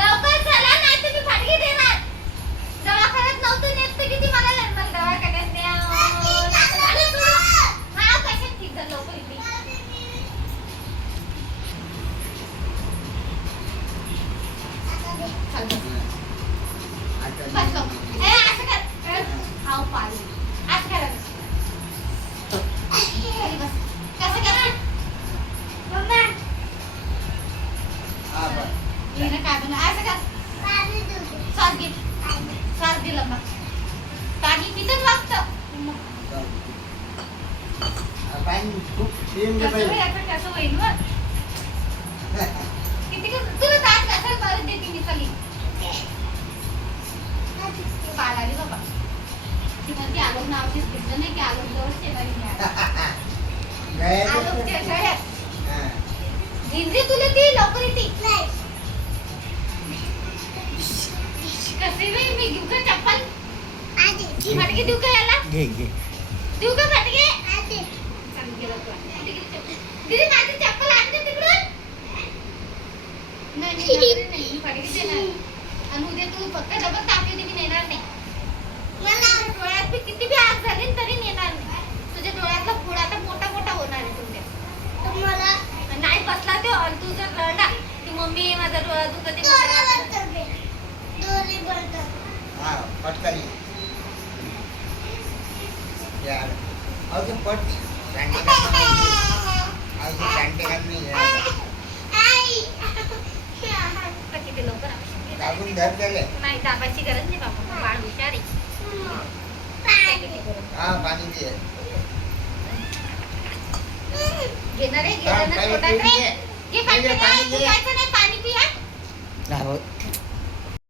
लवकर चला नाही तर मी फटके देणार. दवाखान्यात नव्हतं नेत तर किती मला दवाखान्यात न्या. हा कशात ठीक झालं लवकर इथे. बस लो. असं कर. हाव पाल. असं कर. बस. कसं कर? मम्मा. हिने काय बनवलं? असं कर. सॉस घे. सॉस दिलं मग. पाणी पितच वागतं. कसं होईल व? किती तुला दात कसं परत देते मी खाली. पाल आली बाबा. ती म्हणते आलोक नावाचीच घेतलं नाही की आलोक जवळ शेजारी मिळालं. आलोकच्या शाळेत. इंद्री तुला ती लवकर येते. कसे मी घेऊ का चप्पल? फटके देऊ का याला? घे देऊ का फटके? दीदी माझी चप्पल आण दे तिकडून. नाही मी फटके देणार. आणि उद्या तू फक्त डबल तापी होती मी नेणार नाही. मला डोळ्यात बी किती बी आग झाली तरी नेणार नाही. तुझ्या डोळ्यातला फोड आता मोठा मोठा होणार आहे तुझ्या. तुम्हाला नाही बसला तो आणि तू जर रडला की मम्मी माझा डोळा दुखत आहे. हा पटकन यार अजून पट दांडे घालून किती लवकर दाबून धर त्याले. नाही दाबाची गरज नाही बाबा. बाळ हुशार आहे. हा पाणी दे. घेणार आहे घेणार पोटात रे. घे पाणी. पाणी पिया. नाही